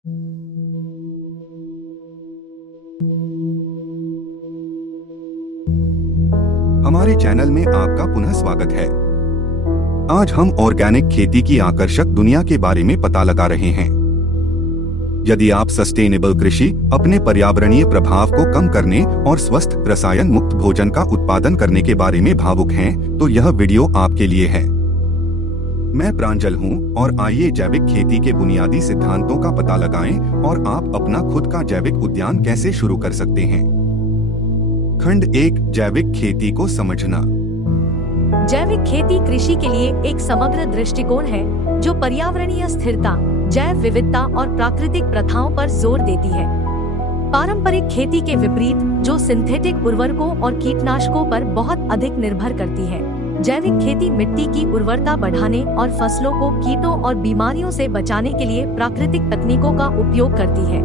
हमारे चैनल में आपका पुनः स्वागत है। आज हम ऑर्गेनिक खेती की आकर्षक दुनिया के बारे में पता लगा रहे हैं। यदि आप सस्टेनेबल कृषि, अपने पर्यावरणीय प्रभाव को कम करने और स्वस्थ रसायन मुक्त भोजन का उत्पादन करने के बारे में भावुक हैं, तो यह वीडियो आपके लिए है। मैं प्रांजल हूं और आइए जैविक खेती के बुनियादी सिद्धांतों का पता लगाएं और आप अपना खुद का जैविक उद्यान कैसे शुरू कर सकते हैं। खंड 1, जैविक खेती को समझना। जैविक खेती कृषि के लिए एक समग्र दृष्टिकोण है जो पर्यावरणीय स्थिरता, जैव विविधता और प्राकृतिक प्रथाओं पर जोर देती है। पारंपरिक खेती के विपरीत, जो सिंथेटिक उर्वरकों और कीटनाशकों पर बहुत अधिक निर्भर करती है, जैविक खेती मिट्टी की उर्वरता बढ़ाने और फसलों को कीटों और बीमारियों से बचाने के लिए प्राकृतिक तकनीकों का उपयोग करती है।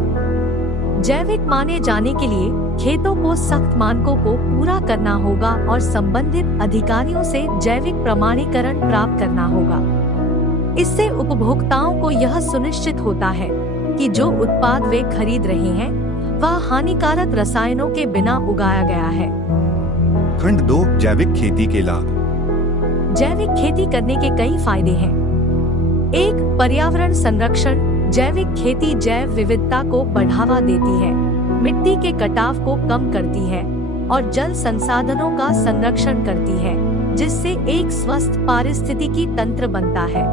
जैविक माने जाने के लिए खेतों को सख्त मानकों को पूरा करना होगा और संबंधित अधिकारियों से जैविक प्रमाणीकरण प्राप्त करना होगा। इससे उपभोक्ताओं को यह सुनिश्चित होता है कि जो उत्पाद वे खरीद रहे हैं वह हानिकारक रसायनों के बिना उगाया गया है। खंड 2, जैविक खेती के लाभ। जैविक खेती करने के कई फायदे हैं। 1. पर्यावरण संरक्षण। जैविक खेती जैव विविधता को बढ़ावा देती है, मिट्टी के कटाव को कम करती है और जल संसाधनों का संरक्षण करती है, जिससे एक स्वस्थ पारिस्थितिकी तंत्र बनता है।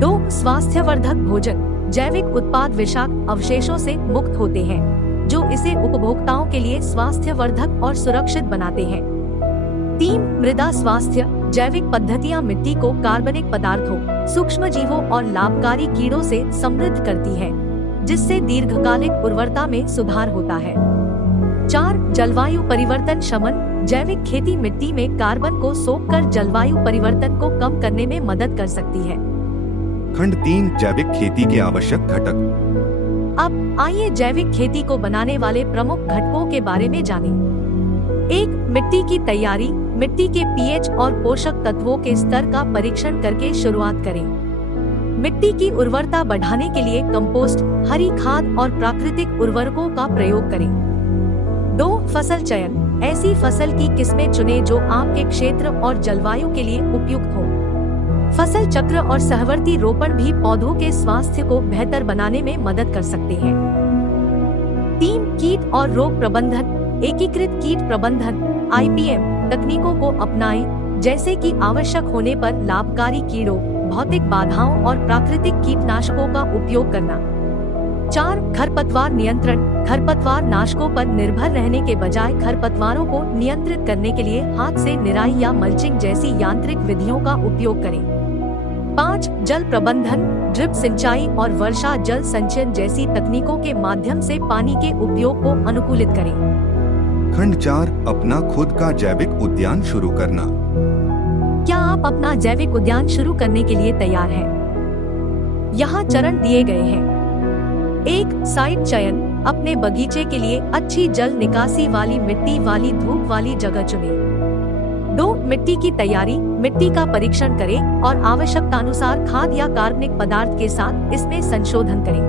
2. स्वास्थ्यवर्धक भोजन। जैविक उत्पाद विषाक्त अवशेषों से मुक्त होते हैं, जो इसे उपभोक्ताओं के लिए स्वास्थ्यवर्धक और सुरक्षित बनाते हैं। 3. मृदा स्वास्थ्य। जैविक पद्धतियां मिट्टी को कार्बनिक पदार्थों, सूक्ष्म जीवों और लाभकारी कीड़ों से समृद्ध करती है, जिससे दीर्घकालिक उर्वरता में सुधार होता है। 4. जलवायु परिवर्तन शमन। जैविक खेती मिट्टी में कार्बन को सोखकर जलवायु परिवर्तन को कम करने में मदद कर सकती है। खंड 3, जैविक खेती के आवश्यक घटक। अब आइए जैविक खेती को बनाने वाले प्रमुख घटकों के बारे में जानें। 1. मिट्टी की तैयारी। मिट्टी के पीएच और पोषक तत्वों के स्तर का परीक्षण करके शुरुआत करें। मिट्टी की उर्वरता बढ़ाने के लिए कंपोस्ट, हरी खाद और प्राकृतिक उर्वरकों का प्रयोग करें। 2. फसल चयन। ऐसी फसल की किस्में चुनें जो आपके क्षेत्र और जलवायु के लिए उपयुक्त हो। फसल चक्र और सहवर्ती रोपण भी पौधों के स्वास्थ्य को बेहतर बनाने में मदद कर सकते हैं। 3. कीट और रोग प्रबंधन। एकीकृत कीट प्रबंधन (IPM) तकनीकों को अपनाएं, जैसे कि आवश्यक होने पर लाभकारी कीड़ों, भौतिक बाधाओं और प्राकृतिक कीटनाशकों का उपयोग करना। 4. खरपतवार नियंत्रण। खरपतवार नाशकों पर निर्भर रहने के बजाय खरपतवारों को नियंत्रित करने के लिए हाथ से निराई या मल्चिंग जैसी यांत्रिक विधियों का उपयोग करें। 5. जल प्रबंधन। ड्रिप सिंचाई और वर्षा जल संचयन जैसी तकनीकों के माध्यम से पानी के उपयोग को अनुकूलित करें। खंड 4, अपना खुद का जैविक उद्यान शुरू करना। क्या आप अपना जैविक उद्यान शुरू करने के लिए तैयार हैं? यहाँ चरण दिए गए हैं। 1. साइट चयन। अपने बगीचे के लिए अच्छी जल निकासी वाली मिट्टी वाली धूप वाली जगह चुनें। 2. मिट्टी की तैयारी। मिट्टी का परीक्षण करें और आवश्यकतानुसार खाद या कार्बनिक पदार्थ के साथ इसमें संशोधन करें।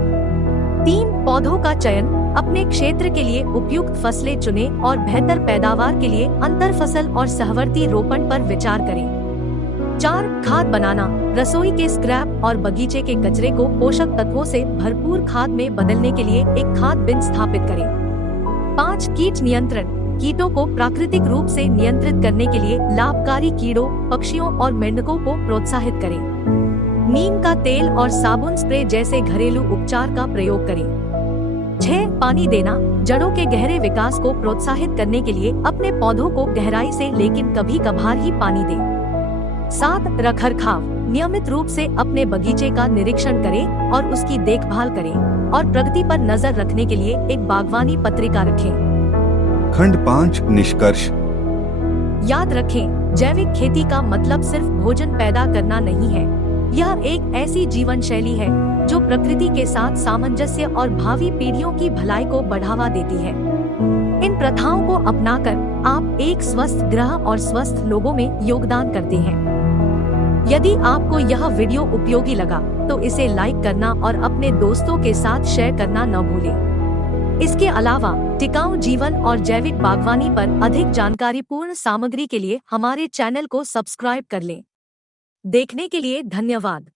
3. पौधों का चयन। अपने क्षेत्र के लिए उपयुक्त फसलें चुनें और बेहतर पैदावार के लिए अंतर फसल और सहवर्ती रोपण पर विचार करें। 4. खाद बनाना। रसोई के स्क्रैप और बगीचे के कचरे को पोषक तत्वों से भरपूर खाद में बदलने के लिए एक खाद बिन स्थापित करें। 5. कीट नियंत्रण। कीटों को प्राकृतिक रूप से नियंत्रित करने के लिए लाभकारी कीड़ों, पक्षियों और मेंढकों को प्रोत्साहित करें। नीम का तेल और साबुन स्प्रे जैसे घरेलू उपचार का प्रयोग करें। 6. पानी देना। जड़ों के गहरे विकास को प्रोत्साहित करने के लिए अपने पौधों को गहराई से लेकिन कभी कभार ही पानी दें। 7. रखरखाव। नियमित रूप से अपने बगीचे का निरीक्षण करें और उसकी देखभाल करें और प्रगति पर नजर रखने के लिए एक बागवानी पत्रिका रखें। खंड 5, निष्कर्ष। याद रखें, जैविक खेती का मतलब सिर्फ भोजन पैदा करना नहीं है। यह एक ऐसी जीवन शैली है जो प्रकृति के साथ सामंजस्य और भावी पीढ़ियों की भलाई को बढ़ावा देती है। इन प्रथाओं को अपनाकर आप एक स्वस्थ ग्रह और स्वस्थ लोगों में योगदान करते हैं। यदि आपको यह वीडियो उपयोगी लगा तो इसे लाइक करना और अपने दोस्तों के साथ शेयर करना न भूलें। इसके अलावा टिकाऊ जीवन और जैविक बागवानी पर अधिक जानकारीपूर्ण सामग्री के लिए हमारे चैनल को सब्सक्राइब कर लें। देखने के लिए धन्यवाद।